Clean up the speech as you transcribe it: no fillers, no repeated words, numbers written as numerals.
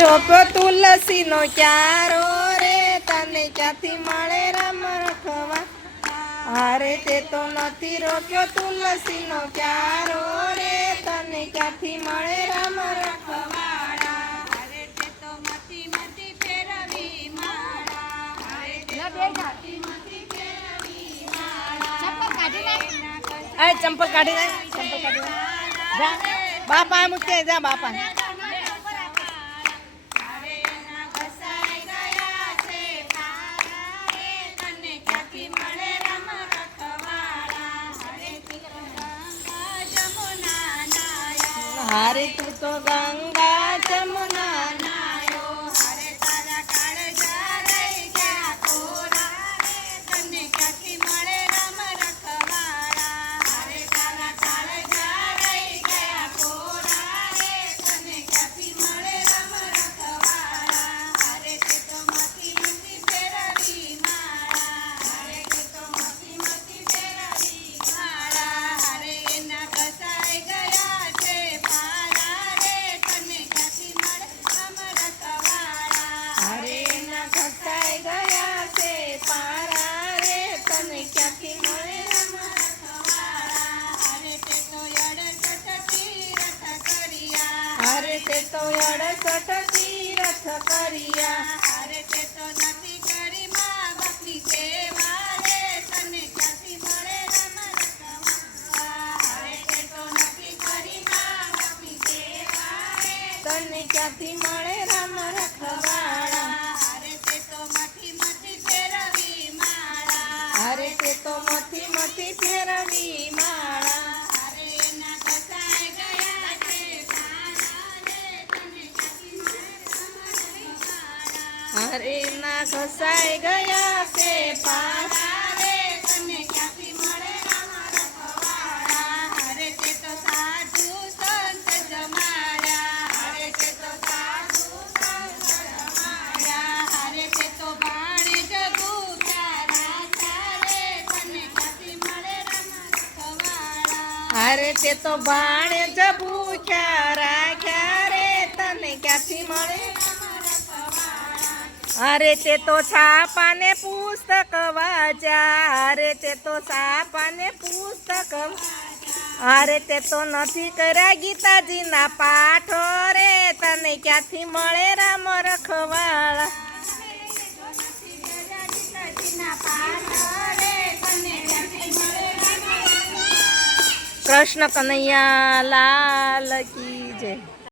રોપ્યો તુલસી નો ક્યારો રે તને ક્યાંથી મળે રામ રખવા હારે તે તો નથી રોપ્યો તુલસી નો ક્યારો રે તને ક્યાંથી મળે રામ રખવાળા હારે તે તો મથી મથી ફેરવી માળા હારે તે તો મથી મથી ફેરવી માળા ચંપલ કાઢી નાખ ચંપલ કાઢી નાખ જા બાપા મૂકે જા બાપા हारे तू तो गंगा जमुना नायो हारे तारा काळजा रही गया कोरा रे तने क्याथी मळे राम रखवाड़ा हारे तारा काळजा रही गया कोरा रे तने क्याथी मळे राम रखवाड़ा हारे ते तो मती मती फेरवी माळा हारे ते तो मती मती फेरवी माळा हारे एना कसाई गया છે हरे ते तो 68 तीरथ करिया हरे ते तो नथी करी मां बापनी सेवा रे तने क्याथी मळे राम रखवाड़ा हरे ते तो नथी करी मां बापनी सेवा रे तने क्याथी मळे राम रखवाड़ा हरे ते तो मथी मथी फेरवी माळा हरे ते तो मथी मथी फेरवी माळा हरे ना घसाई गया से पारा रे तने क्याथी मळे राम रखवाड़ा हरे ते तो साधु संत जमाड्या हरे ते तो साधु संत जमाड्या हरे ते तो भाणे जगुत्या राख्या रे तने क्याथी मळे राम रखवाड़ा हरे ते तो भाणे जगुत्या राख्या रे तने क्याथी मळे अरे ते तो छापा ने पुस्तक वाच्या अरे ते तो छापा ने पुस्तक अरे ते तो નથી કર્યા ગીતાજીના પાઠો રે તને ક્યાંથી મળે રામ રખવાળા કૃષ્ણ કનૈયા લાલ કી જય।